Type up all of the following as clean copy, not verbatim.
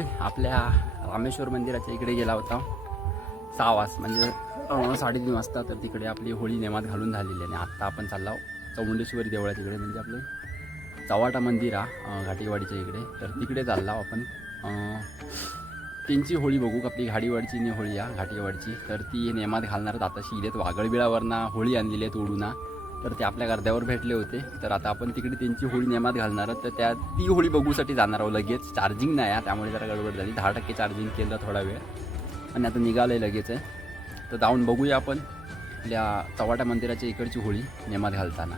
मंडळी आपल्या रामेश्वर मंदिराच्या इकडे गेला होता 6 वाजता म्हणजे 3:30 वाजता. तर तिकडे आपली होळी नेमात घालून झालेली आहे. आणि आत्ता आपण चाललो चौंडेश्वरी देवळाच्या इकडे म्हणजे आपलं चव्हाटा मंदिर आहे घाटीवाडीच्या इकडे. तर तिकडे चाललो आपण त्यांची होळी बघू. आपली घाटीवाडीची होळी आहे घाटीवाडीची. तर ती नेमात घालणार आता शिलेत वागळबिळावरनं होळी आणलेली आहे तोडून. तर ते आपल्या गर्द्यावर भेटले होते. तर आता आपण तिकडे त्यांची होळी नेमात घालणार. तर ती होळी बघूसाठी जाणार आहोत. लगेच चार्जिंग नाही आहे त्यामुळे जरा गडबड झाली. 10% चार्जिंग केलं थोडा वेळ आणि आता निघालं आहे लगेच आहे. तर जाऊन बघूया आपण आपल्या चव्हाटा मंदिराच्या इकडची होळी नेमात घालताना.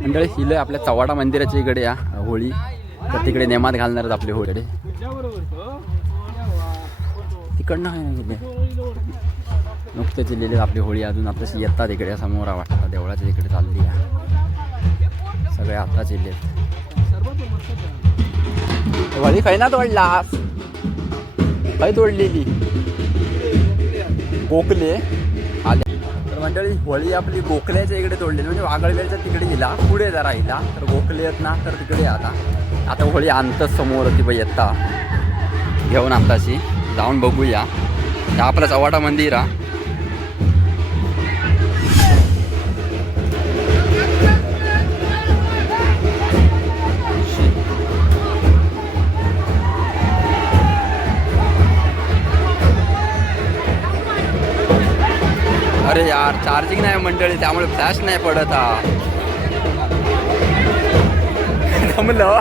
मंडळी हिले आपल्या चव्हाटा मंदिराच्या इकडे या होळी. तर तिकडे नेमात घालणारच आपली होळी. तिकडनं आहे ना गेले नुकतेच लिहिलेली आपली होळी अजून आताशी येतात इकडे समोर वाटतं देवळाच्या इकडे चालली आहे. सगळे आताच लिहिले होळी खै ना तोडलास खै तोडलेली गोखले आले. तर मंडळी होळी आपली गोखल्याच्या इकडे तोडलेली म्हणजे वागळवेलच्या तिकडे गेला पुढे जरा राहिला. तर गोखले आहेत ना तर तिकडे आता होळी आणतच समोर ती बाई येता घेऊन आताशी जाऊन बघूया. आपलं चव्हाटा मंदिर आहे. अरे यार चार्जिंग नाही मंडळी त्यामुळे फ्लॅश नाही पडत जमलं.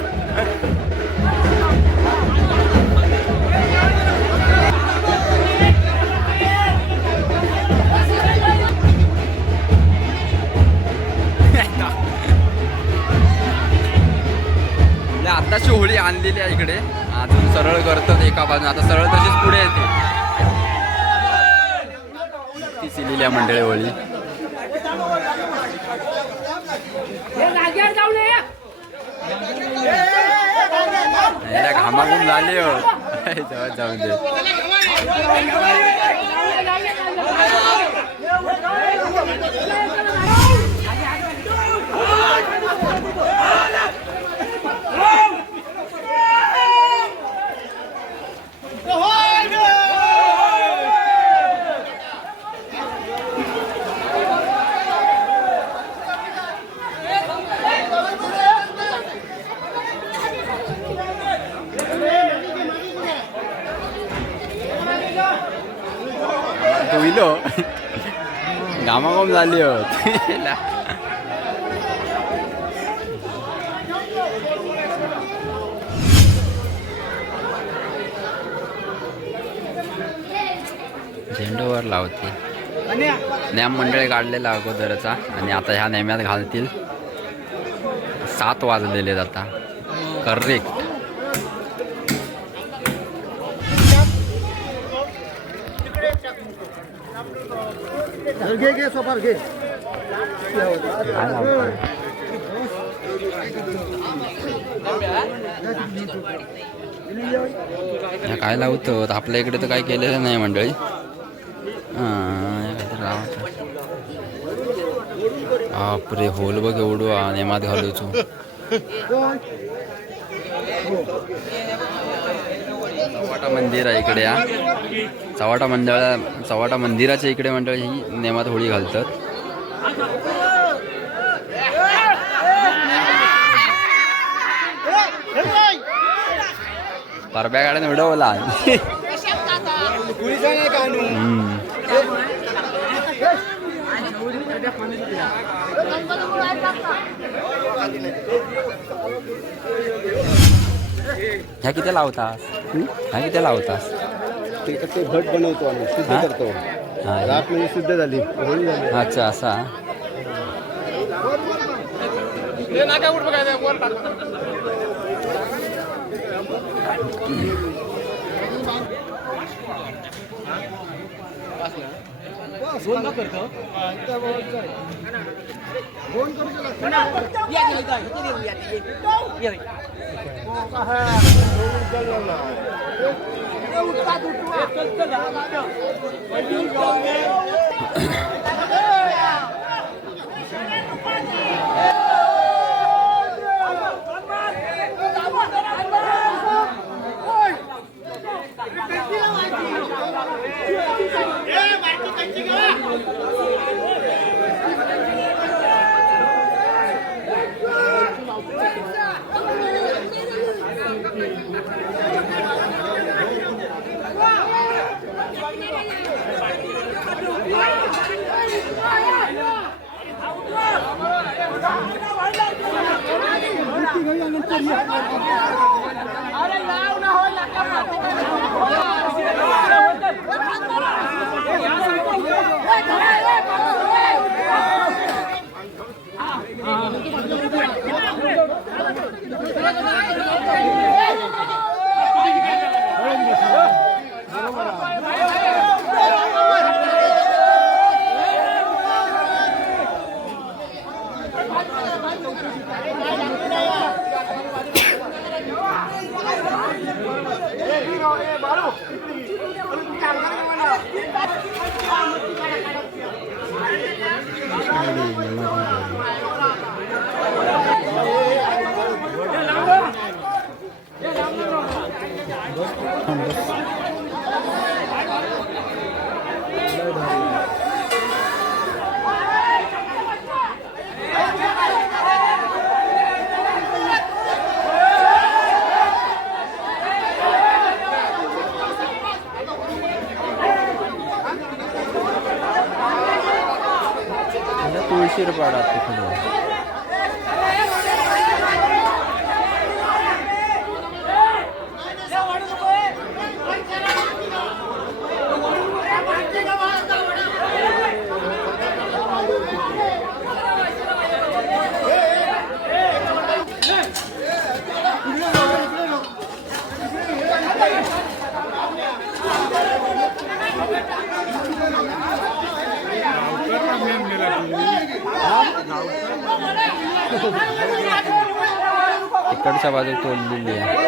आताची होळी आणलेली आहे इकडे अजून सरळ करतात एका बाजून. आता सरळ तशीच पुढे येते ती सिलेली आहे मंडळी होळी. घामाघूम झाली हो जाऊन दे. घामाघूम झाली होत. झेंडूवर लावते नेम मंडळी काढलेला अगोदरचा. आणि आता ह्या नेम्यात घालतील. 7 वाजलेले आता करेक्ट. घे सोफार घे. काय लावतो आपल्या इकडे तर काय केलेलं नाही मंडळी. बापरे होल बघ एवढं नेमात घालूचो. चव्हाटा मंदिर आहे इकडे चव्हाटा मंदिराच्या इकडे मंडळी ही नेमात होळी घालतात. परब्या गाड्याने उडवला. ह्या किती लावतास ते घट बनवतो आम्ही शुद्ध करतो. रात म्हणजे शुद्ध झाली होळी झाली. अच्छा असा. तुळशीरपाडा तिकडे तिकडच्या बाजू तोडलेली आहे.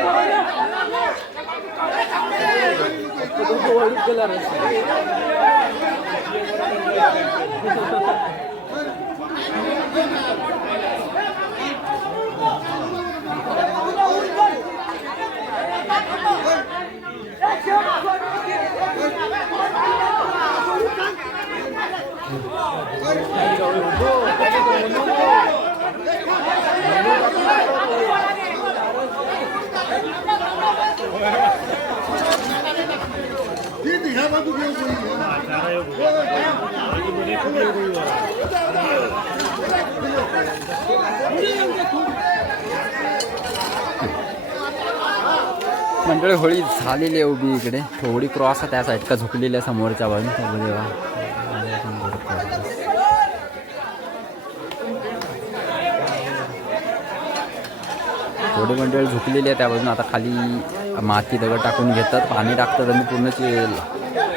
मंडळी होळी झालेली आहे उभी इकडे. होळी क्रॉस त्या साईड का झुकलेल्या समोरच्या बाजून देवा. थोडी मंडळी झुकलेली आहे त्या बाजून. आता खाली माती दगड टाकून घेतात, पाणी टाकतात आणि पूर्ण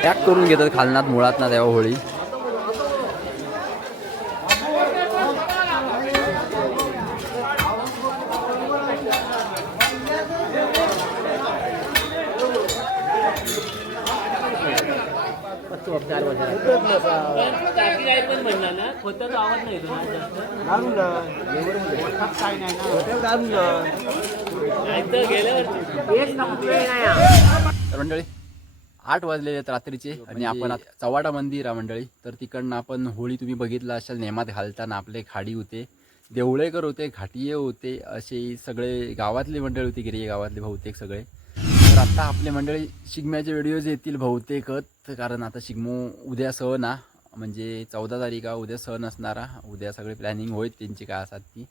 पॅक करून घेतात खालनात मुळात ना तेव्हा होळी. मंडळी 8 वाजलेले आहेत रात्रीचे आणि आपण चव्हाटा मंदिर आहे मंडळी. तर तिकडनं आपण होळी तुम्ही बघितलं असाल नेमात घालताना आपले खाडी होते, देवळेकर होते, घाटिये होते, असे सगळे गावातले मंडळी होते, गिरे गावातले बहुतेक सगळे. तर आता आपले मंडळी शिगम्याचे व्हिडिओज येतील बहुतेकच, कारण आता शिगमो उद्या सण ना, म्हणजे 14 तारीखा उद्या सण असणारा. उद्या सगळे प्लॅनिंग होईल त्यांची काय असतात ती.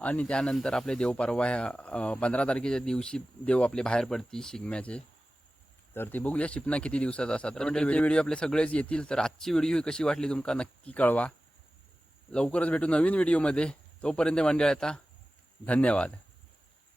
आणि त्यानंतर आपले देव परवा ह्या 15 तारखेच्या दिवशी देव आपले बाहेर पडतील शिगम्याचे. तर ते बघूया शिपना किती दिवसात असतात. तर म्हणजे व्हिडिओ आपले सगळेच येतील. तर आजची व्हिडिओ कशी वाटली तुमका नक्की कळवा. लवकरच भेटू नवीन व्हिडिओमध्ये. तोपर्यंत मंडळी आता धन्यवाद.